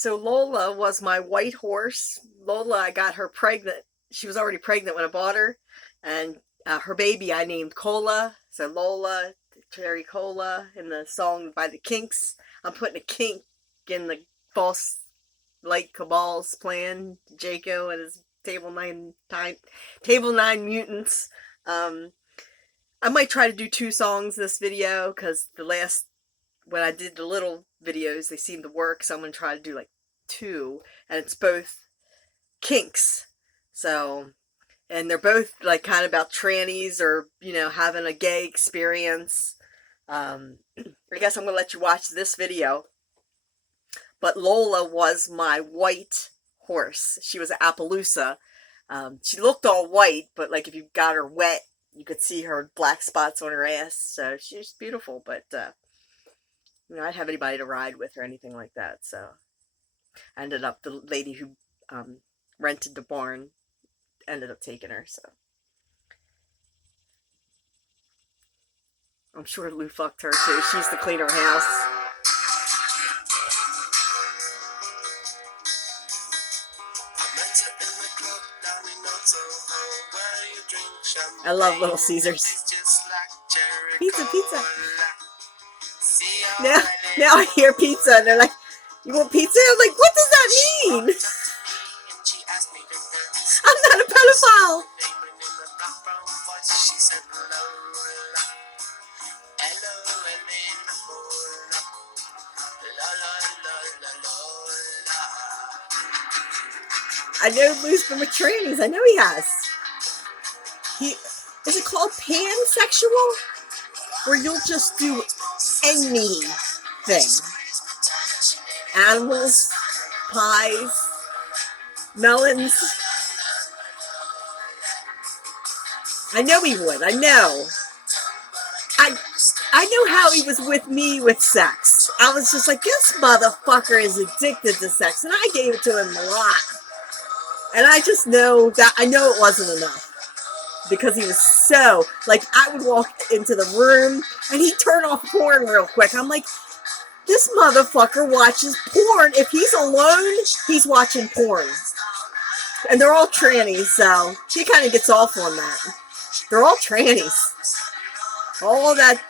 So Lola was my white horse. Lola, I got her pregnant. She was already pregnant when I bought her, and her baby I named Cola. So Lola, Cherry Cola, in the song by the Kinks. I'm putting a kink in the false light cabal's plan. Jaco and his Table Nine mutants. Um, I might try to do two songs this video because the last when I did the little videos, they seemed to work. So I'm gonna try to do like two, and it's both kinks. So, and they're both like kind of about trannies or having a gay experience. I guess I'm gonna let you watch this video. But Lola was my white horse. She was an Appaloosa. She looked all white, but like if you got her wet, you could see her black spots on her ass. So she's beautiful, but I didn't have anybody to ride with or anything like that. So I ended up, the lady who rented the barn ended up taking her. So I'm sure Lou fucked her too. She used to clean her house. I love Little Caesars. Pizza, pizza. Now I hear pizza and they're like, you want pizza? I'm like, what does that mean? I'm not a pedophile. I know Lou's been with trannies. I know he has. Is it called pansexual? Where you'll just do anything. Animals, pies, melons. I know he would. I know. I know how he was with me with sex. I was just like, this motherfucker is addicted to sex. And I gave it to him a lot. And I just know that, I know it wasn't enough. Because he was so, like, I would walk into the room and he'd turn off porn real quick. I'm like, this motherfucker watches porn. If he's alone, he's watching porn. And they're all trannies, so he kind of gets off on that. They're all trannies. All that,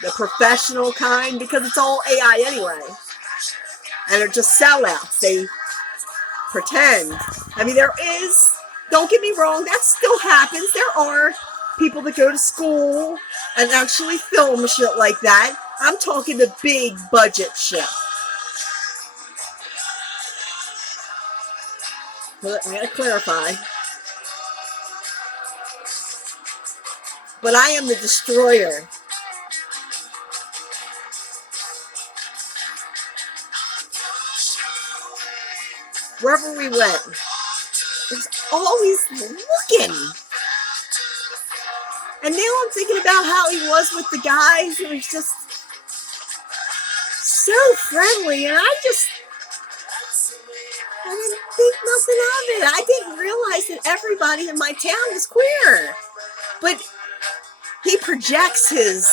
the professional kind, because it's all AI anyway. And they're just sellouts. They pretend. I mean, there is, don't get me wrong, that still happens. There are people that go to school and actually film shit like that. I'm talking the big budget shit. But I gotta clarify. But I am the destroyer. Wherever we went, there's always looking. And now I'm thinking about how he was with the guys. He was just so friendly, and I didn't think nothing of it. I didn't realize that everybody in my town was queer. But he projects his,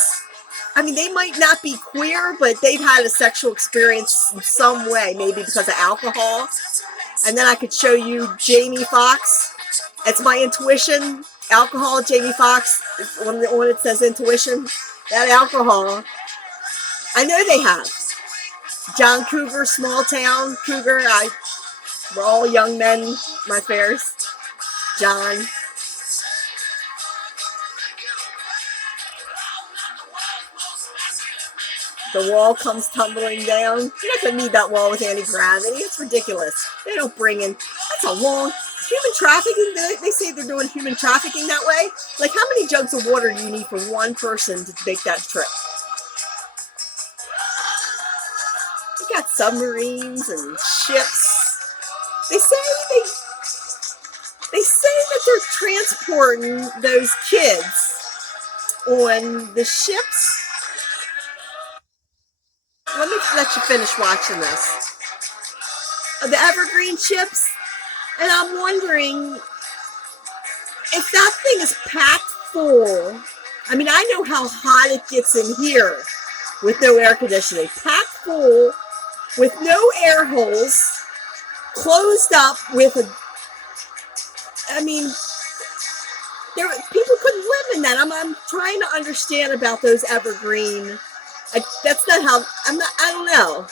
I mean, they might not be queer, but they've had a sexual experience in some way, maybe because of alcohol. And then I could show you Jamie Foxx. It's my intuition. Alcohol, Jamie Foxx, when it says intuition, that alcohol, I know they have. John Cougar, Small Town Cougar, we're all young men, my fairs. John. The wall comes tumbling down. You're not going to need that wall with anti-gravity. It's ridiculous. They don't bring in, that's a long, human trafficking, they say they're doing human trafficking that way. Like, how many jugs of water do you need for one person to make that trip? They got submarines and ships. They say that they're transporting those kids on the ships. Let me let you finish watching this. The Evergreen ships. And I'm wondering if that thing is packed full. I mean, I know how hot it gets in here with no air conditioning. Packed full with no air holes, closed up with a. I mean, people couldn't live in that. I'm trying to understand about those evergreen. That's not how. I'm not. I don't know.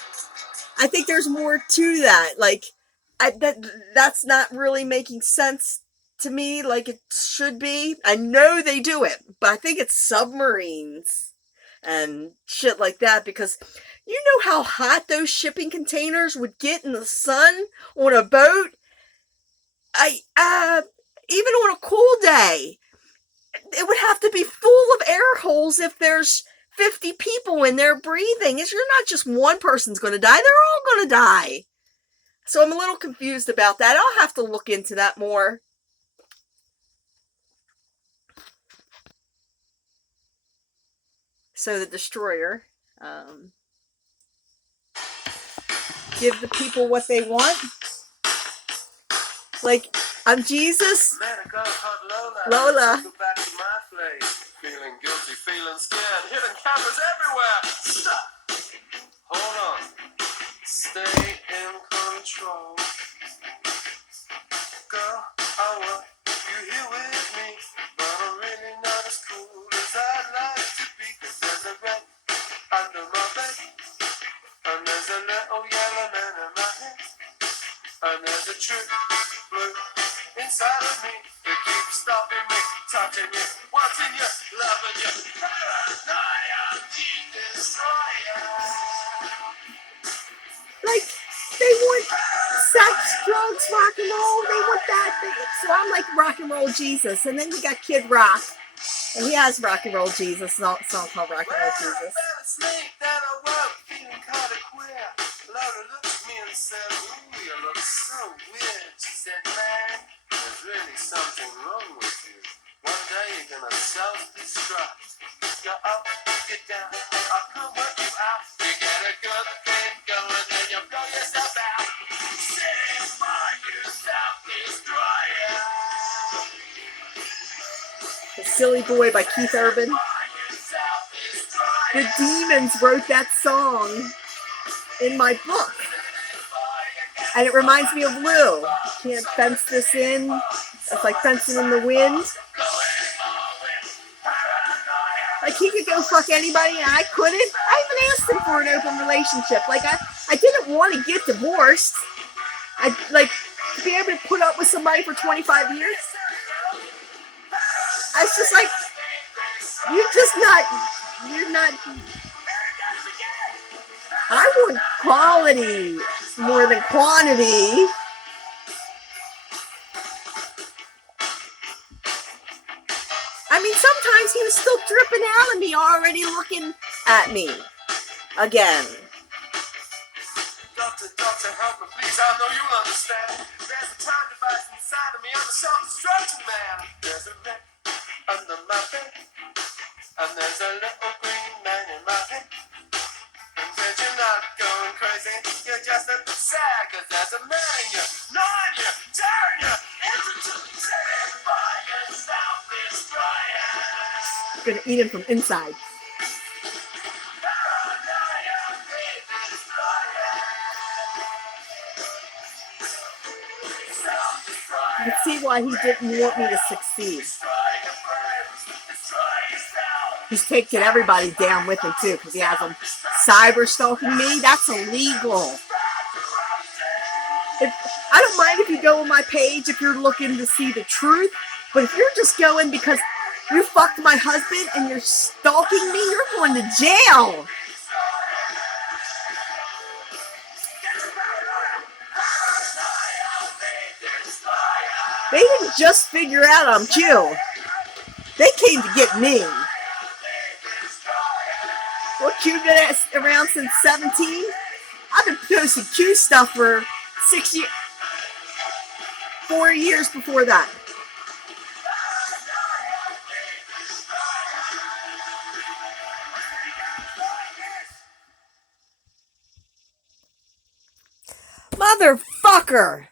I think there's more to that. Like, that's not really making sense to me like it should be. I know they do it, but I think it's submarines and shit like that because you know how hot those shipping containers would get in the sun on a boat. I Even on a cool day, it would have to be full of air holes if there's 50 people in there breathing. You're not just one person's going to die, they're all going to die. So I'm a little confused about that. I'll have to look into that more. So the destroyer, give the people what they want. Like, I'm Jesus. Man, I gotta hug Lola. Go back to my place. Feeling guilty, feeling scared. Hidden cameras everywhere. Stop. Hold on. Stay in control. Girl, I want you here with me. But I'm really not as cool as I'd like to be. Cause there's a red under my bed. And there's a little yellow man in my head. And there's a true blue inside of me that keeps stopping me, touching you, wanting you, loving you. Paranoia, the destroyer. Like, they want sex, drugs, rock and roll. They want that thing. So I'm like rock and roll Jesus. And then you got Kid Rock. And he has Rock and Roll Jesus, a song called Rock and Roll Jesus. That I woke, feeling kind of queer. Laura looked at me and said, ooh, you look so weird. She said, man, there's really something wrong with you. One day you're gonna self-destruct. You're up, you're down, I can work you out. You get a good thing going, then you blow yourself out. Sing for you, self-destroyer. The Silly Boy by Keith Urban. The Demons wrote that song in my book. And it reminds me of Lou. Can't fence this in. It's like fencing in the wind. Like, he could go fuck anybody and I couldn't. I even asked him for an open relationship. Like, I didn't want to get divorced. I, like, to be able to put up with somebody for 25 years. I was just like, you're not, I want quality more than quantity. I mean, sometimes he was still dripping out of me, already looking at me again. Doctor, help me, please. I know you'll understand. There's a time device inside of me. I'm a self-destruction man. There's a wreck under my bed, and there's a little green man in my head. And said you're not going crazy, you're just a bit sad, cause there's a man in you, gnawing you, tearing you, into living by yourself, destroyer. Gonna eat him from inside. You can see why he didn't want me to succeed. He's taking everybody down with him too, because he has them cyber stalking me. That's illegal. I don't mind if you go on my page if you're looking to see the truth, but if you're just going because you fucked my husband and you're stalking me, you're going to jail. They didn't just figure out I'm Q. They came to get me. Well, Q been around since 17. I've been posting Q stuff for 6 years, 4 years before that. Motherfucker!